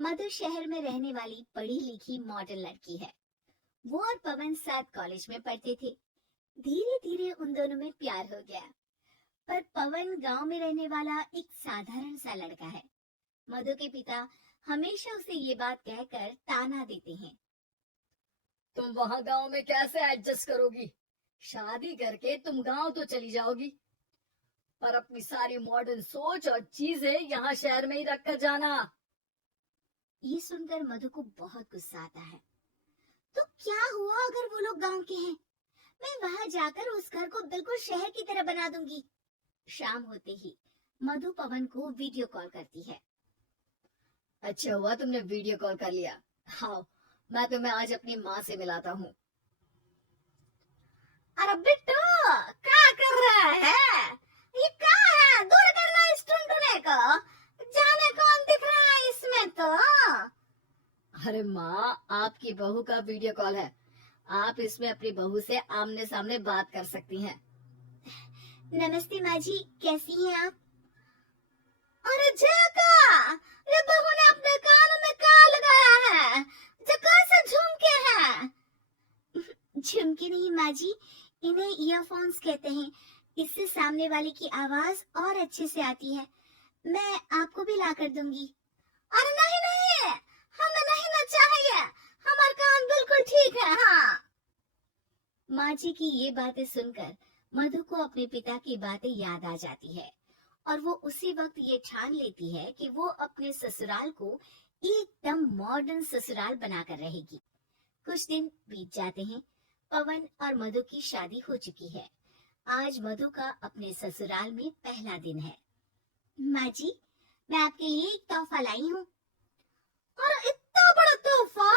मधु शहर में रहने वाली पढ़ी लिखी मॉडर्न लड़की है। वो और पवन साथ कॉलेज में पढ़ते थे। धीरे धीरे उन दोनों में प्यार हो गया। पर पवन गांव में रहने वाला एक साधारण सा लड़का है। मधु के पिता हमेशा उसे ये बात कहकर ताना देते हैं। तुम वहां गांव में कैसे एडजस्ट करोगी? शादी करके तुम गांव तो चली जाओगी, पर अपनी सारी मॉडर्न सोच और चीजें यहाँ शहर में ही रख कर जाना। ये सुनकर मधु को बहुत गुस्सा आता है। तो क्या हुआ अगर वो लोग गांव के हैं? मैं वहां जाकर उस घर को बिल्कुल शहर की तरह बना दूंगी। शाम होते ही मधु पवन को वीडियो कॉल करती है। अच्छा हुआ तुमने वीडियो कॉल कर लिया। हाँ, मैं तुम्हें आज अपनी माँ से मिलाता हूँ। अरे बिट्टू, क्या कर रहा है? ये क्या है? दूर करना इस टुनटुने को। जाने कौन दिख रहा है इसमें तो। अरे माँ, आपकी बहू का वीडियो कॉल है। आप इसमें अपनी बहू से आमने सामने बात कर सकती हैं। नमस्ते माँ जी, कैसी हैं आप? अरे जका, ये बहू ने अपने कान में क्या लगाया है? जका से झुमके हैं। झुमके नहीं माँ जी, इन्हें ईयरफोन्स कहते हैं। इससे सामने वाले की आवाज और अच्छे से आती है। मैं आपको भी ला कर दूंगी। अरे नहीं नहीं, हमें नहीं ना चाहिए। हमारे कान बिल्कुल ठीक है। हाँ। माँ जी की ये बातें सुनकर मधु को अपने पिता की बातें याद आ जाती है और वो उसी वक्त ये ठान लेती है कि वो अपने ससुराल को एकदम मॉडर्न ससुराल बनाकर रहेगी। कुछ दिन बीत जाते हैं। पवन और मधु की शादी हो चुकी है। आज मधु का अपने ससुराल में पहला दिन है। माँ जी, मैं आपके लिए एक तोहफा लाई हूँ। और इतना बड़ा तोहफा?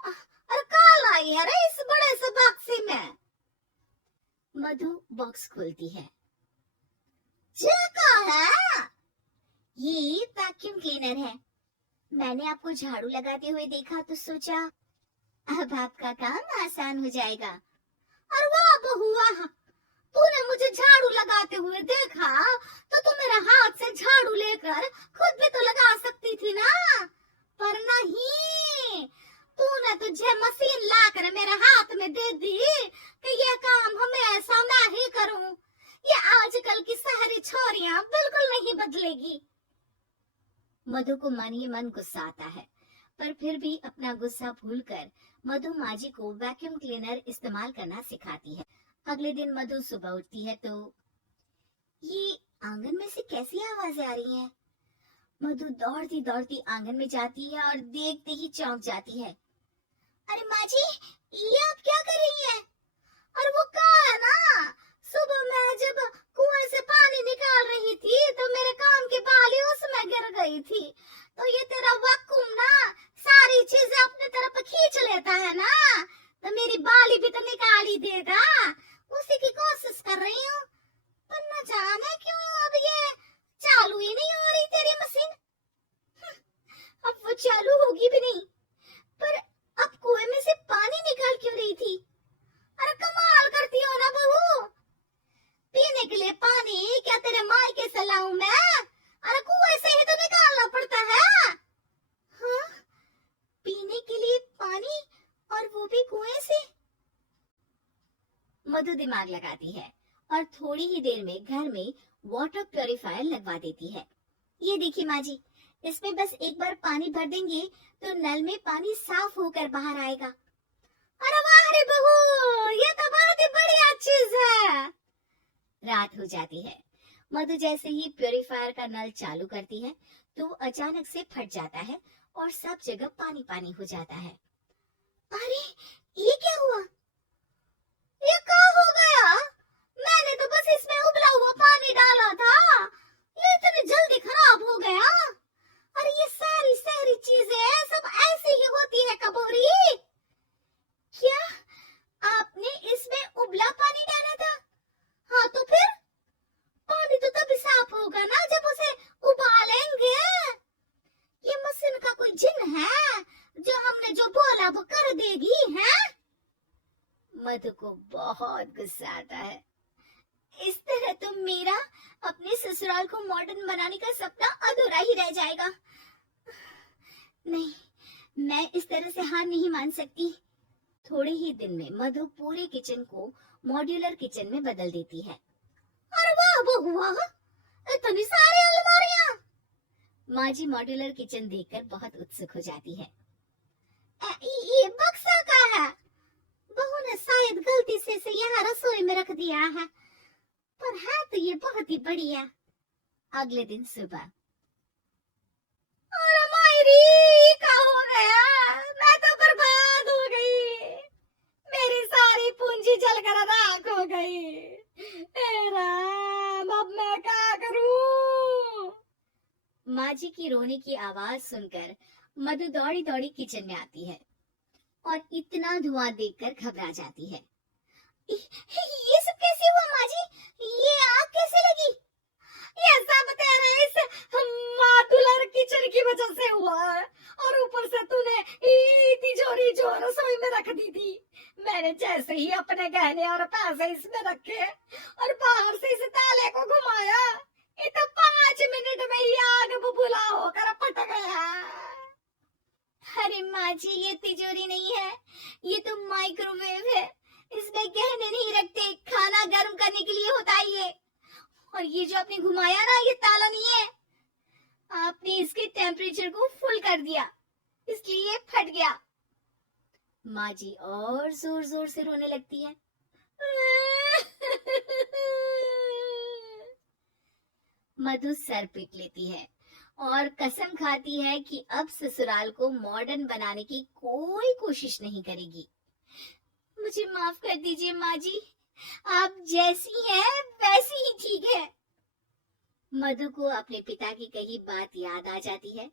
अरे कहाँ लाई है रे इस बड़े से बक्से में? मधु बॉक्स खोलती है। ये क्या है? ये वैक्यूम क्लीनर है। मैंने आपको झाड़ू लगाते हुए देखा तो सोचा अब आपका काम आसान हो जाएगा। अरे वाह बहुआ, तूने मुझे झाड़ू लगाते हुए देखा तो तू मेरे हाथ से झाड़ू लेकर खुद भी तो लगा सकती थी ना। पर नहीं, तूने तुझे मशीन लाकर मेरे हाथ में दे दी कि ये काम हमेशा मैं ही करूं। ये आजकल की शहरी छोरियां बिल्कुल नहीं बदलेगी। मधु को मन ही मन गुस्सा आता है, पर फिर भी अपना गुस्सा भूलकर मधु माँ जी को वैक्यूम क्लीनर इस्तेमाल करना सिखाती है। अगले दिन मधु सुबह उठती है तो ये आंगन में से कैसी आवाजें आ रही हैं? मधु दौड़ती दौड़ती आंगन में जाती है और देखते ही चौंक जाती है। अरे माँ जी, ये आप क्या कर रही हैं? अरे वो कहा है ना, सुबह मैं जब कुएं से पानी निकाल रही थी तो मेरे कान की बाली उसमें गिर गई थी। तो ये तेरा वैक्यूम ना सारी चीजें अपने तरफ खींच लेता है ना, तो मेरी बाली भी तो निकाल ही देगा। उसी की कोशिश कर रही हूँ, पर न जाने क्यों अब ये चालू ही नहीं हो रही तेरी मशीन। अब वो चालू होगी भी नहीं। पर अब कुएं में से पानी निकाल क्यों रही थी? अरे कमाल करती हो ना बहू। पीने के लिए पानी क्या तेरे मायके से लाऊं मैं? अरे कुएं से ही तो निकालना पड़ता है। हाँ, पीने के लिए पानी और वो भी कुएं से। मधु दिमाग लगाती है और थोड़ी ही देर में घर में वाटर प्यूरिफायर लगवा देती है। ये देखिए माँ जी, इसमें बस एक बार पानी भर देंगे तो नल में पानी साफ होकर बाहर आएगा। अरे वाह रे बहू, ये तो बहुत ही बढ़िया चीज है। रात हो जाती है। मधु जैसे ही प्यूरिफायर का नल चालू करती है तो वो अचानक से फट जाता है और सब जगह पानी पानी हो जाता है। अरे ये क्या हुआ? ये क्या हो गया? मैंने तो बस इसमें उबला हुआ पानी डाला था, ये इतनी जल्दी खराब हो गया। अरे ये सारी सारी चीजें सब ऐसी ही होती है कबूरी। क्या आपने इसमें उबला पानी डाला था? हाँ तो फिर पानी तो तभी साफ होगा ना जब उसे उबालेंगे। ये मशीन का कोई जिन है जो हमने जो बोला वो कर देगी है? मधु को बहुत गुस्सा आता है। इस तरह तो मेरा अपने ससुराल को मॉडर्न बनाने का सपना अधूरा ही रह जाएगा। नहीं, मैं इस तरह से हार नहीं मान सकती। थोड़े ही दिन में मधु पूरे किचन को मॉड्यूलर किचन में बदल देती है। अरे वाह बहुआ, इतनी सारी अलमारियां! माँ जी मॉड्यूलर किचन देखकर बहुत उत्सुक हो जाती है। ये बक्सा का है। बहू ने शायद गलती से इसे यहाँ रसोई में रख दिया है, पर है तो ये बहुत ही बढ़िया। अगले दिन सुबह। अरे मायरी, क्या हो गया? मैं तो बर्बाद हो गई। मेरी सारी पूंजी जलकर राख हो गई। हे राम, अब मैं क्या करूं? माँ जी की रोने की आवाज सुनकर मधु दौड़ी दौड़ी किचन में आती है और इतना धुआं देखकर घबरा जाती है। ये सब कैसे हुआ माँ जी? ये आग कैसे लगी? ये सब तेरे इस मॉड्यूलर किचन की वजह से हुआ है, और ऊपर से तूने तिजोरी जो रसोई में रख दी थी। मैंने जैसे ही अपने गहने और पैसे इसमें रखे और बाहर से इस ताले को घुमाया, ये तो 5 मिनट में ही आग बुबूला होकर फट गया। अरे माँ जी, ये तिजोरी नहीं है, ये तो माइक्रोवेव है। इसमें गहने नहीं रखते, खाना गर्म करने के लिए होता है ये। और ये जो आपने घुमाया ना, ये ताला नहीं है, आपने इसके टेम्परेचर को फुल कर दिया, इसलिए ये फट गया। माँ जी और जोर जोर से रोने लगती है। मधु सर पीट लेती है और कसम खाती है कि अब ससुराल को मॉडर्न बनाने की कोई कोशिश नहीं करेगी। मुझे माफ कर दीजिए माँ जी, आप जैसी हैं वैसी ही ठीक है। मधु को अपने पिता की कही बात याद आ जाती है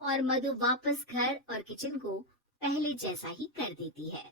और मधु वापस घर और किचन को पहले जैसा ही कर देती है।